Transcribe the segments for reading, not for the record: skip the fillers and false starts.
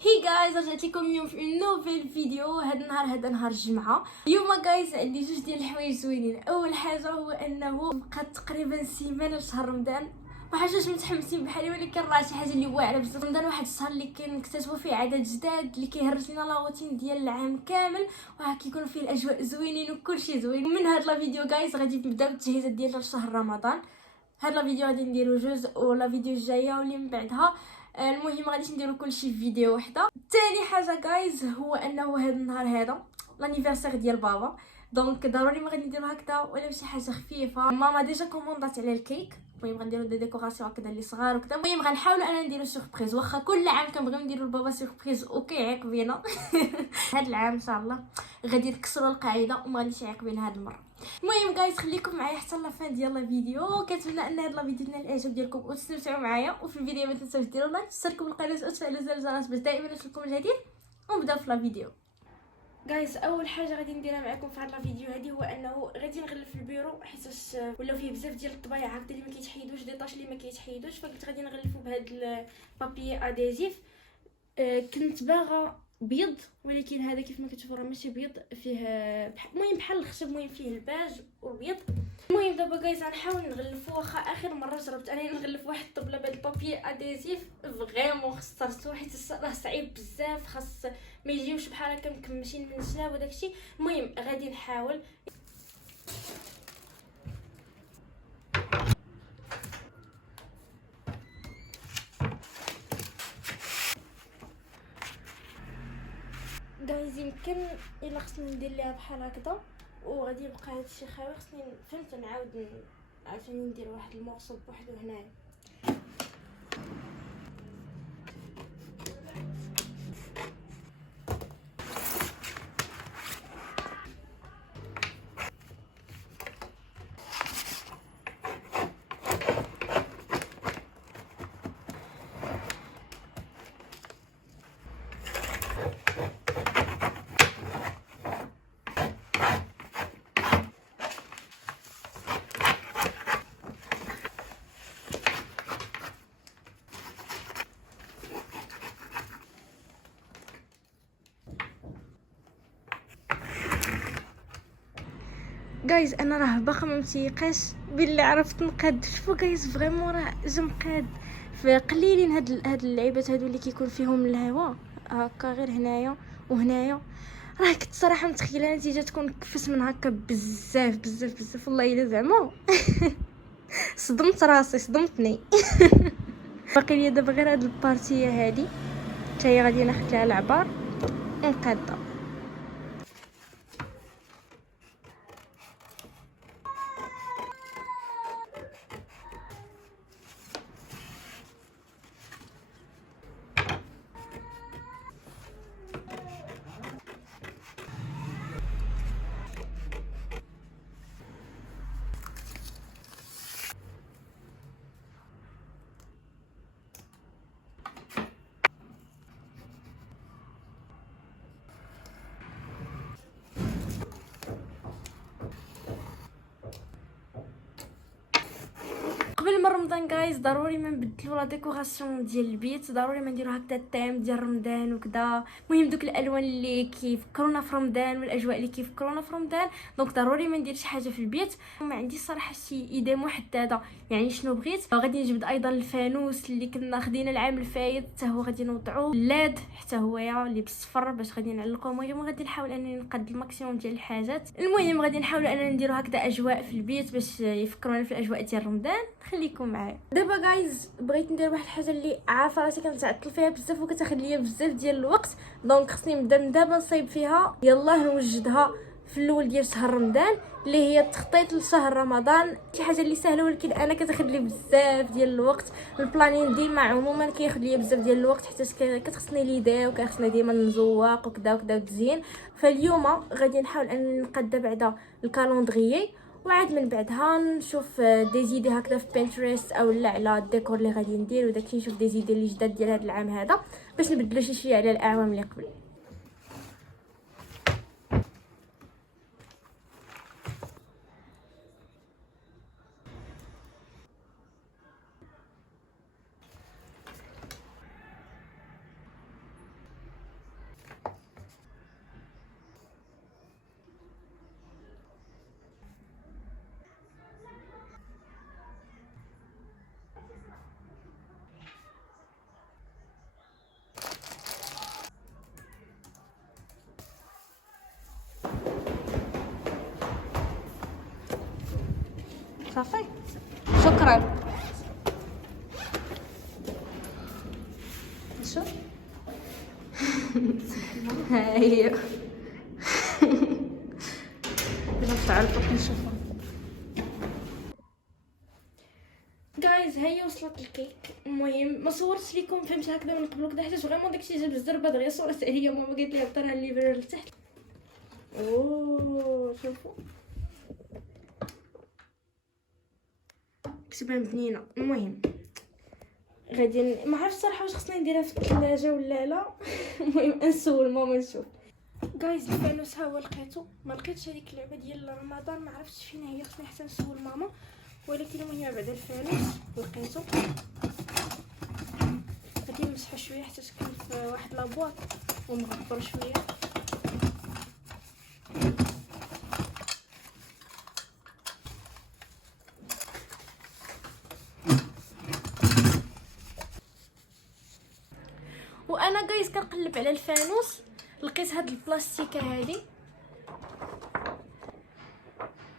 هي جايز رجعت لكم اليوم في نوفيل فيديو. هذا نهار الجمعه. اليوم جايز عندي جوج ديال الحوايج زوينين. اول حاجه هو انه بقات تقريبا سيمانه لشهر رمضان، ما حاجاش متحمسين بحالي، ولكن راه شي حاجه اللي واعره بزاف. رمضان واحد الشهر اللي كنكتشفوا فيه عادات جداد اللي كيهرس لنا لا روتين ديال العام كامل، كيكونوا فيه الاجواء زوينين وكلشي زوين. من هاد لا فيديو جايز غادي نبداو التجهيزات ديال شهر رمضان. هاد لا فيديو غادي نديرو جزء، ولا فيديو الجايه واللي من بعدها. المهم غاديش نديرو كلشي في فيديو وحده. ثاني حاجه جايز هو انه هذا النهار هذا لانيفرسير ديال بابا، دونك ضروري ما غادي نديرو هكذا ولا شي حاجه خفيفه. ماما ديجا كوموندات على الكيك، المهم غنديرو دي ديكوراسيون هكذا اللي صغار وكذا. المهم غنحاولوا انا نديرو سوربريز، واخا كل عام كنبغيو نديرو لبابا سوربريز وكيعيق بينا. هاد العام ان شاء الله غادي نكسروا القاعده وما غاديش يعيق بينا هاد المره. المهم جايز خليكم معايا حتى لافان ديال الفيديو. كنتمنى ان هاد الفيديو تنال الاعجاب ديالكم وتستمتعوا معايا. وفي الفيديو ما تنساوش ديروا لايك، تشتركوا بالقناه وتفعلوا زر الجرس باش دائما يوصلكم الجديد. ونبداو في الفيديو. جايز اول حاجه غادي نديرها معكم في هذا الفيديو هذه هو انه غادي نغلف البيرو، حيت ولاو فيه بزاف ديال الطبايع هكذا اللي ما كيتحيدوش، دي طاش اللي ما كيتحيدوش، فقلت غادي نغلفو بهذا البابي اديزيف. كنت باغا بيض، ولكن هذا كيف ما كتشوفوا راه ماشي بيض، فيه المهم بحال الخشب، المهم فيه الباج والبيض. المهم دابا جايز غنحاول نغلفو. واخا اخر مره جربت انني نغلف واحد الطبله بهذا البابي اديزيف فريمون خسرتو، حيت راه صعيب بزاف، خاص ما يجيوش بحال هكا مكمشين من الجناب وداكشي. المهم غادي نحاول. جايز يمكن الا خصني ندير ليها بحال هكذا وغادي يبقى هادشي خاوي، خصني فهمت نعاود عاوتاني ندير واحد المورسو بوحدو هنايا. جايز انا راه باقا ما متيقاش باللي عرفت نقاد. شوفوا جايز فريمون راه جا مقاد. فقليلين هاد اللعيبات هادو اللي كيكون فيهم الهواء هكا غير هنايا وهنايا. راه كنت صراحه متخيله النتيجه تكون كفس من هكا بزاف بزاف بزاف، والله الا زعما صدمت راسي، صدمتني. باقي لي دابا غير هاد البارتيه هادي حتى هي غادي ناخذ لها العبار ونقادها. قبل ما رمضان جايز ضروري ما نبدلوا لا ديكوراسيون ديال البيت، ضروري ما نديروا هكذا التيم ديال رمضان وكذا. المهم دوك الالوان اللي كيفكرونا في رمضان والاجواء اللي كيفكرونا في رمضان، دونك ضروري ما ندير شي حاجه في البيت. ما عندي صراحه شي ايدي محدده، يعني شنو بغيت. غادي نجبد ايضا الفانوس اللي كنا خدينا العام الفايت، حتى هو غادي نوضعوه. اللاد حتى هو اللي بالصفر باش غادي نعلقوه. المهم غادي نحاول انني نقد الماكسيموم ديال الحاجات. المهم غادي نحاول اننا نديرو هكذا اجواء في البيت باش يفكرونا في الاجواء ديال رمضان. خليكم معايا. دابا جايز بغيت ندير واحد الحاجه اللي عارفه راسي كنتعطل فيها بزاف وكتاخذ ليا بزاف ديال الوقت، دونك خصني نبدا من دابا نصايب فيها. يلا نوجدها في الاول ديال شهر رمضان، اللي هي التخطيط لشهر رمضان. شي حاجه اللي سهله ولكن انا كتاخذ لي بزاف ديال الوقت. البلانين ديما عموما كياخذ لي بزاف ديال الوقت، حيت كتخصني ليدي وكتخصني ديما نزوق وكذا وكذا وتزيين. فاليوم غادي نحاول ان نقاد بعدا الكالندريي، وعاد من بعدها نشوف دي زيدي هكذا في بنترست او لا على الديكور اللي غادي ندير، وداكشي نشوف دي زيدي اللي جداد ديال هذا العام هذا باش نبدلو شي على الاعوام اللي قبل. صافي شكرا. شوف ها هي تعرفوا نشوفها جايز. هي وصلت الكيك. المهم ما صورتش لكم فهمت هكذا من قبل كذا حيت فريمون داكشي جاب الزربه دغيا صورت عليا ماما قالت لي عطرها الليفر لتحت. اوه شوفوا كتبان بنينه. المهم غادي ما عرفتش الصراحه واش خصني نديرها في الثلاجه ولا لا. المهم نسول ماما نشوف. جايز الفانوس ها هو لقيتو. ما لقيتش هذيك اللعبه ديال رمضان ما عرفتش فين هي خصني حتى نسول ماما ولكن المهم بعد الفانوس لقيتو. غادي نمسحو شويه حتى تكون في واحد لابواط ونغبر شويه. وانا جايز كنقلب على الفانوس لقيت هاد البلاستيكه هادي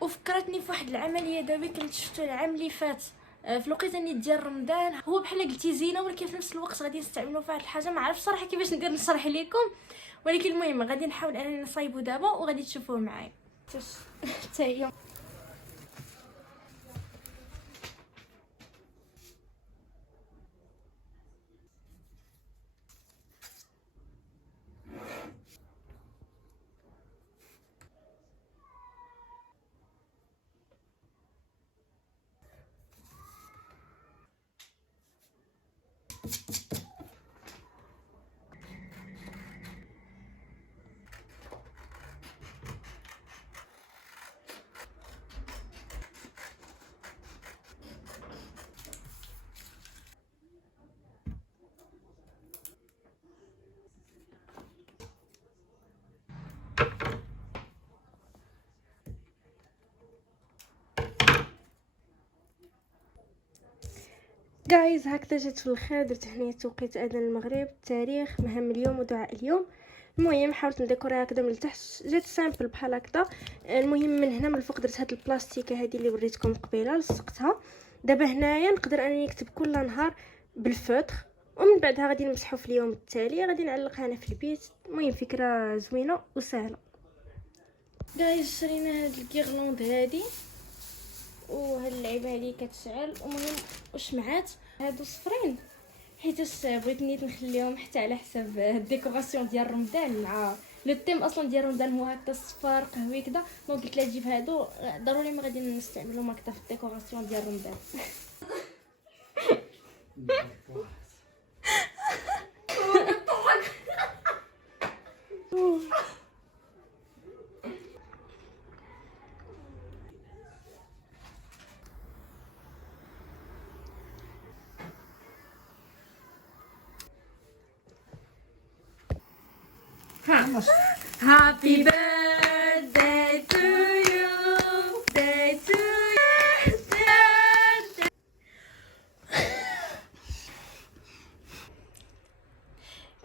وفكرتني في واحد العمليه دابا كنت شفتو العام اللي فات في الوقيته ديال رمضان. هو بحال قلتي زينه ولكن في نفس الوقت غادي نستعملوه في واحد الحاجه ما عرفتش صراحه كيفاش ندير نشرح لكم ولكن المهم غادي نحاول انني نصايبو دابا وغادي تشوفوه معايا حتى هي. جايز هكذا جات في الخير. درت هنا توقيت اذان المغرب، التاريخ، مهام اليوم ودعاء اليوم. المهم حاولت نديكوريها هكذا من التحت، جات سامبل بحال هكذا. المهم من هنا من الفوق درت هاد البلاستيكه هذه اللي وريتكم قبيله لصقتها. دابا هنايا نقدر انني نكتب كل نهار بالفوتر ومن بعدها غادي نمسحو في اليوم التالي غادي نعلقها انا في البيت. المهم فكره زوينه وسهله. جايز شرينا هاد الكيغلوند هادي وهاد اللعيبه هادي كتشعل. المهم وشمعات هادو صفرين حيت بغيت نيت نخليهم حتى على حساب الديكوراسيون ديال رمضان مع لو تيم اصلا ديال رمضان هو هكا الصفار قهوي كذا. دونك قلت لها تجيب هادو ضروري ما غادي نستعملهم هكا في الديكوراسيون ديال رمضان. Happy birthday to you, day to you, birthday.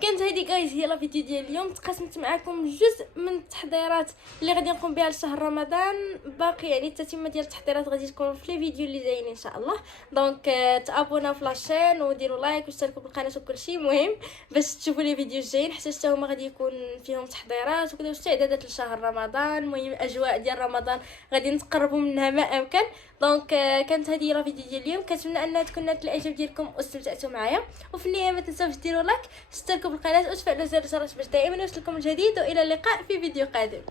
كانت هذه جايز هي لا فيديو ديال اليوم. تقاسمت معكم جزء من التحضيرات اللي غادي نقوم بها لشهر رمضان. باقي يعني التتمه ديال التحضيرات غادي تكون في لي فيديو اللي جايين ان شاء الله. دونك تابوناو في لاشين وديروا لايك واشتركوا بالقناه وكل شيء مهم باش تشوفوا لي فيديو الجايين حتى هما غادي يكون فيهم تحضيرات وكذا واستعدادات لشهر رمضان. المهم اجواء ديال رمضان غادي نتقربوا منها ما امكن. دونك كانت هذه لا فيديو ديال اليوم. كنتمنى انها تكون نالت الاعجاب ديالكم واستمتعتوا معايا. وفي النهايه ما تنساوش ديروا لايك، تشتركوا بالقناه وتفعلوا زر الجرس باش دائما يوصلكم الجديد. والى اللقاء في فيديو قادم.